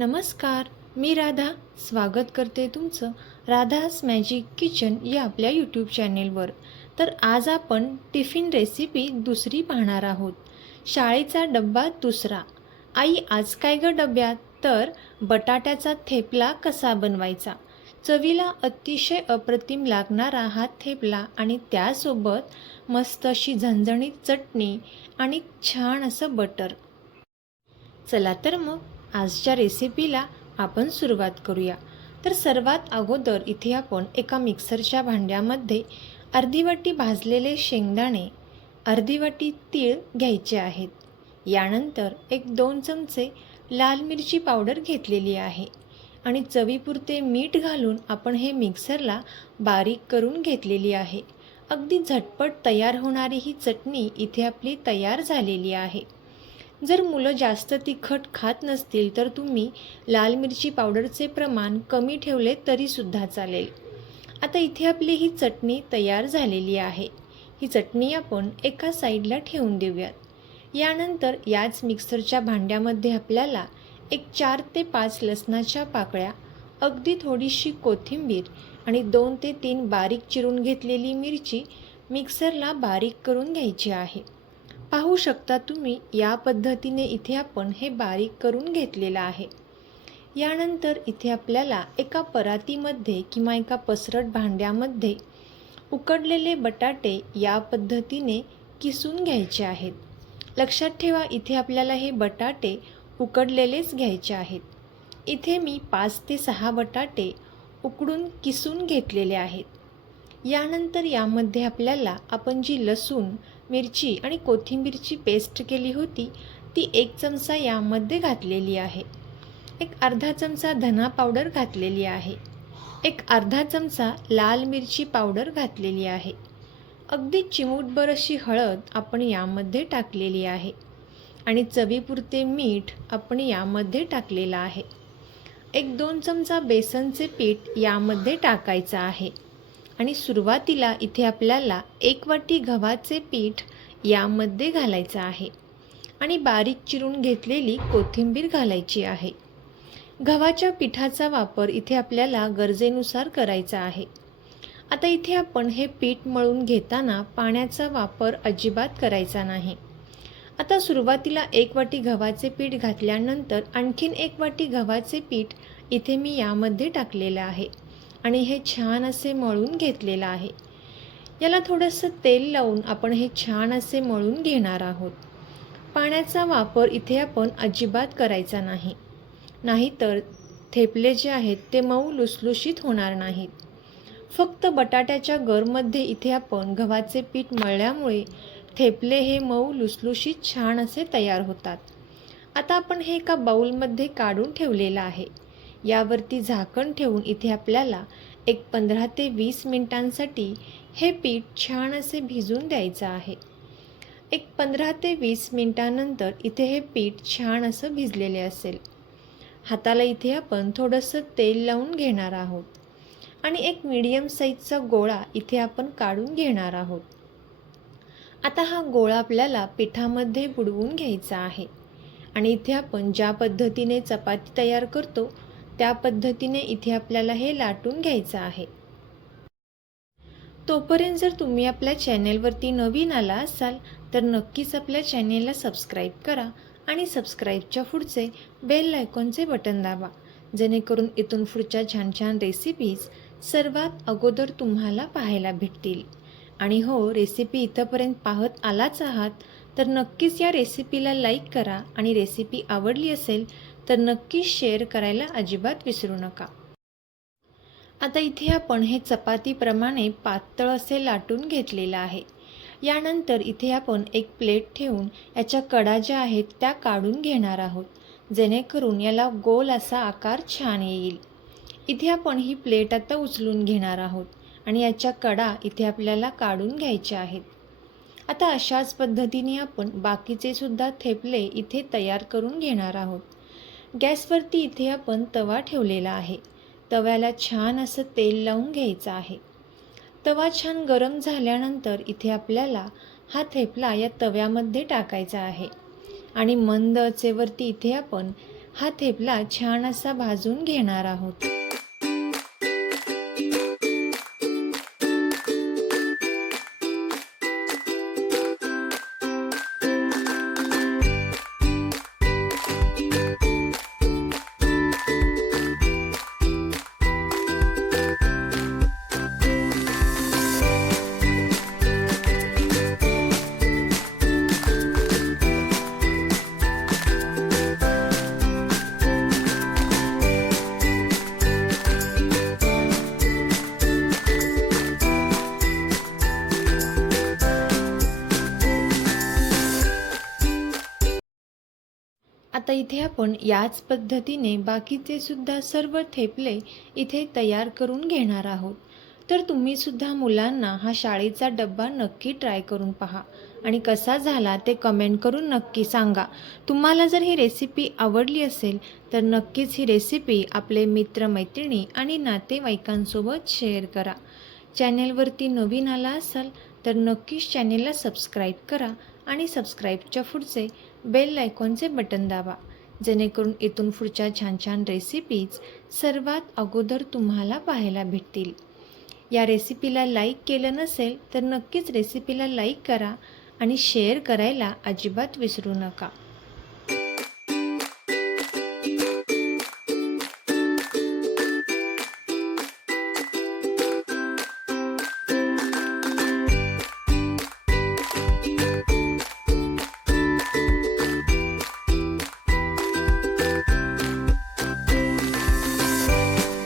नमस्कार मी राधा. स्वागत करते तुमचं राधास मॅजिक किचन या आपल्या यूट्यूब चॅनेलवर तर आज आपण टिफिन रेसिपी दुसरी पाहणार आहोत. शाळेचा डब्बा दुसरा. आई आज काय ग डब्यात? तर बटाट्याचा थेपला कसा बनवायचा? चवीला अतिशय अप्रतिम लागणारा हा थेपला आणि त्यासोबत मस्त अशी झणझणीत चटणी आणि छान असं बटर. चला तर मग. आजच्या रेसिपीला आपण सुरुवात करूया. तर सर्वात अगोदर इथे आपण एका मिक्सरच्या भांड्यामध्ये अर्धी वाटी भाजलेले शेंगदाणे अर्धी वाटी तीळ घ्यायचे आहेत. यानंतर एक दोन चमचे लाल मिरची पावडर घेतलेली आहे आणि चवीपुरते मीठ घालून आपण हे मिक्सरला बारीक करून घेतलेली आहे. अगदी झटपट तयार होणारी ही चटणी इथे आपली तयार झालेली आहे. जर मुलं जास्त तिखट खात नसतील तर तुम्ही लाल मिरची पावडरचे प्रमाण कमी ठेवले तरीसुद्धा चालेल. आता इथे आपली ही चटणी तयार झालेली आहे. ही चटणी आपण एका साईडला ठेवून देऊयात. यानंतर याच मिक्सरच्या भांड्यामध्ये आपल्याला एक चार ते पाच लसणाच्या पाकळ्या अगदी थोडीशी कोथिंबीर आणि दोन ते तीन बारीक चिरून घेतलेली मिरची मिक्सरला बारीक करून घ्यायची आहे. पाहू शकता तुम्ही या पद्धतीने इथे आपण हे बारीक करून घेतलेलं आहे. यानंतर इथे आपल्याला एका परातीमध्ये किंवा एका पसरट भांड्यामध्ये उकडलेले बटाटे या पद्धतीने किसून घ्यायचे आहेत. लक्षात ठेवा इथे आपल्याला हे बटाटे उकडलेलेच घ्यायचे आहेत. इथे मी पाच ते सहा बटाटे उकडून किसून घेतलेले आहेत. यानंतर यामध्ये आपल्याला आपण जी लसूण मिरची आणि कोथिंबीरची पेस्ट केली होती ती एक चमचा यामध्ये घातलेली आहे. एक अर्धा चमचा धना पावडर घातलेली आहे. एक अर्धा चमचा लाल मिरची पावडर घातलेली आहे. अगदी चिमूटभर अशी हळद आपण यामध्ये टाकलेली आहे. आणि चवीपुरते मीठ आपण यामध्ये टाकलेलं आहे. एक दोन चमचा बेसनचे पीठ यामध्ये टाकायचं आहे. आणि सुरुवातीला इथे आपल्याला एक वाटी गव्हाचे पीठ यामध्ये घालायचं आहे आणि बारीक चिरून घेतलेली कोथिंबीर घालायची आहे. गव्हाच्या पिठाचा वापर इथे आपल्याला गरजेनुसार करायचा आहे. आता इथे आपण हे पीठ मळून घेताना पाण्याचा वापर अजिबात करायचा नाही. आता सुरुवातीला एक वाटी गव्हाचे पीठ घातल्यानंतर आणखीन एक वाटी गव्हाचे पीठ इथे मी यामध्ये टाकलेलं आहे. आणि हे छान असे मळून घेतलेलं आहे. याला थोडंसं तेल लावून आपण हे छान असे मळून घेणार आहोत. पाण्याचा वापर इथे आपण अजिबात करायचा नाही. नाहीतर थेपले जे आहेत ते मऊ लुसलुशीत होणार नाहीत. फक्त बटाट्याच्या गरमध्ये इथे आपण गव्हाचे पीठ मळल्यामुळे थेपले हे मऊ लुसलुशीत छान असे तयार होतात. आता आपण हे एका बाऊलमध्ये काढून ठेवलेलं आहे. यावरती झाकण ठेवून इथे आपल्याला एक पंधरा ते वीस मिनिटांसाठी हे पीठ छान असे भिजून द्यायचं आहे. एक पंधरा ते वीस मिनिटानंतर इथे हे पीठ छान असं भिजलेले असेल. हाताला इथे आपण थोडंसं तेल लावून घेणार आहोत. आणि एक मीडियम साईजचा गोळा इथे आपण काढून घेणार आहोत. आता हा गोळा आपल्याला पिठामध्ये बुडवून घ्यायचा आहे. आणि इथे आपण ज्या पद्धतीने चपाती तयार करतो त्या पद्धतीने इथे आपल्याला हे लाटून घ्यायचं आहे. तोपर्यंत जर तुम्ही आपल्या चॅनेलवरती नवीन आला असाल तर नक्कीच आपल्या चॅनेलला सबस्क्राईब करा आणि सबस्क्राईबच्या पुढचे बेल आयकॉनचे बटन दाबा. जेणेकरून इथून पुढच्या छान छान रेसिपीज सर्वात अगोदर तुम्हाला पाहायला भेटतील. आणि हो रेसिपी इथंपर्यंत पाहत आलाच आहात तर नक्कीच या रेसिपीला लाईक करा आणि रेसिपी आवडली असेल तर नक्कीच शेअर करायला अजिबात विसरू नका. आता इथे आपण हे चपातीप्रमाणे पातळ असे लाटून घेतलेलं आहे. यानंतर इथे आपण एक प्लेट ठेवून याच्या कडा ज्या आहेत त्या काढून घेणार आहोत जेणेकरून याला गोल असा आकार छान येईल. इथे आपण ही प्लेट आता उचलून घेणार आहोत आणि याच्या कडा इथे आपल्याला काढून घ्यायच्या आहेत. आता अशाच पद्धतीने आपण बाकीचे सुद्धा थेपले इथे तयार करून घेणार आहोत. गॅसवरती इथे आपण तवा ठेवलेला आहे. तव्याला छान असं तेल लावून घ्यायचं आहे. तवा छान गरम झाल्यानंतर इथे आपल्याला हा थेपला या तव्यामध्ये टाकायचा आहे. आणि मंद अचेवरती इथे आपण हा थेपला छान असा भाजून घेणार आहोत. आता इथे आपण याच पद्धतीने बाकीचे सुद्धा सर्व थेपले इथे तयार करून घेणार आहोत. तर तुम्ही सुद्धा मुलांना हा शाळेचा डब्बा नक्की ट्राय करून पहा. आणि कसा झाला ते कमेंट करून नक्की सांगा. तुम्हाला जर ही रेसिपी आवडली असेल तर नक्कीच ही रेसिपी आपले मित्रमैत्रिणी आणि नातेवाईकांसोबत शेअर करा. चॅनेलवरती नवीन आला असाल तर नक्कीच चॅनेलला सबस्क्राईब करा आणि सबस्क्राईबच्या पुढचे बेल आयकॉनचे बटन दाबा. जेणेकरून इथून पुढच्या छान छान रेसिपीज सर्वात अगोदर तुम्हाला पाहायला भेटतील. या रेसिपीला लाईक केलं नसेल तर नक्कीच रेसिपीला लाईक करा आणि शेअर करायला अजिबात विसरू नका.